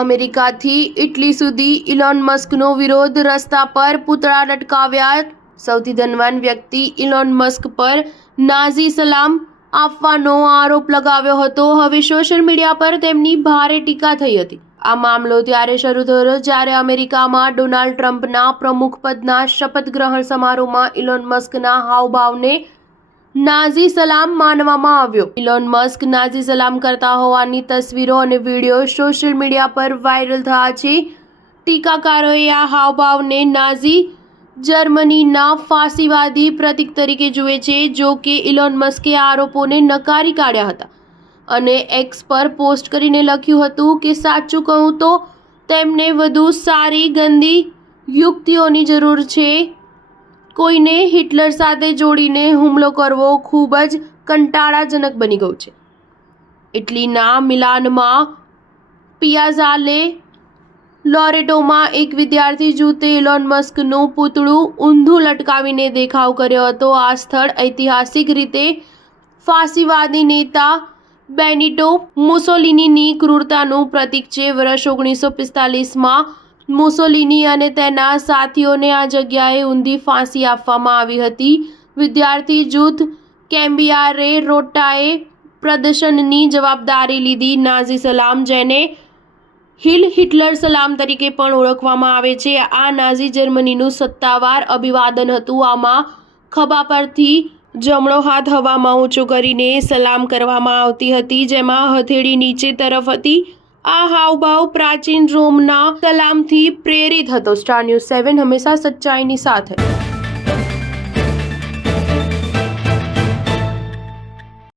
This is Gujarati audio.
અમેરિકાથી ઇટલી સુધી ઇલોન મસ્કનો વિરોધ, રસ્તા પર પૂતળા લટકાવ્યા। સૌથી ધનવાન વ્યક્તિ ઇલોન મસ્ક પર નાઝી સલામ આપવાનો આરોપ લગાવ્યો હતો। હવે સોશિયલ મીડિયા પર તેમની ભારે ટીકા થઈ હતી। આ મામલો ત્યારે શરૂ થયો જ્યારે અમેરિકામાં ડોનાલ્ડ ટ્રમ્પના પ્રમુખપદના શપથ ગ્રહણ સમારોહમાં ઇલોન મસ્કના હાવભાવને નાઝી સલામ માનવામાં આવ્યો। ઇલોન મસ્ક નાઝી સલામ કરતા હોવાની તસવીરો અને વિડીયો સોશિયલ મીડિયા પર વાયરલ થયા છે। ટીકાકારોએ આ હાવભાવને નાઝી જર્મનીના ફાસીવાદી પ્રતીક તરીકે જુએ છે। જો કે ઇલોન મસ્કે આરોપોને નકારી કાઢ્યા હતા અને એક્સ પર પોસ્ટ કરીને લખ્યું હતું કે સાચું કહું તો તેમને વધુ સારી ગંદી યુક્તિઓની જરૂર છે। કોઈને હિટલર સાથે જોડીને હુમલો કરવો ખૂબ જ કંટાળાજનક બની ગયું છે। ઇટલીના મિલાનમાં પિયાઝાલે લોરેટોમાં એક વિદ્યાર્થી જૂથે ઇલોન મસ્કનું પૂતળું ઊંધું લટકાવીને દેખાવ કર્યો હતો। આ સ્થળ ઐતિહાસિક રીતે ફાસીવાદી નેતા બેનિટો મુસોલિનીની ક્રૂરતાનું પ્રતીક છે। વર્ષ 1945માં મુસોલિની અને તેના સાથીઓને આ જગ્યાએ ઊંધી ફાંસી આપવામાં આવી હતી। વિદ્યાર્થી જૂથ કેમ્બિયારે રોટ્ટાએ પ્રદર્શનની જવાબદારી લીધી। નાઝી સલામ, જેને હિલ હિટલર સલામ તરીકે પણ ઓળખવામાં આવે છે, આ નાઝી જર્મનીનું સત્તાવાર અભિવાદન હતું। આમાં ખભા પરથી જમણો હાથ હવામાં ઊંચો કરીને સલામ કરવામાં આવતી હતી, જેમાં હથેળી નીચે તરફ હતી। આ હાવભાવ પ્રાચીન રોમના સલામથી પ્રેરિત હતો। સ્ટાર ન્યૂઝ 7 હંમેશા સચ્ચાઈની સાથે।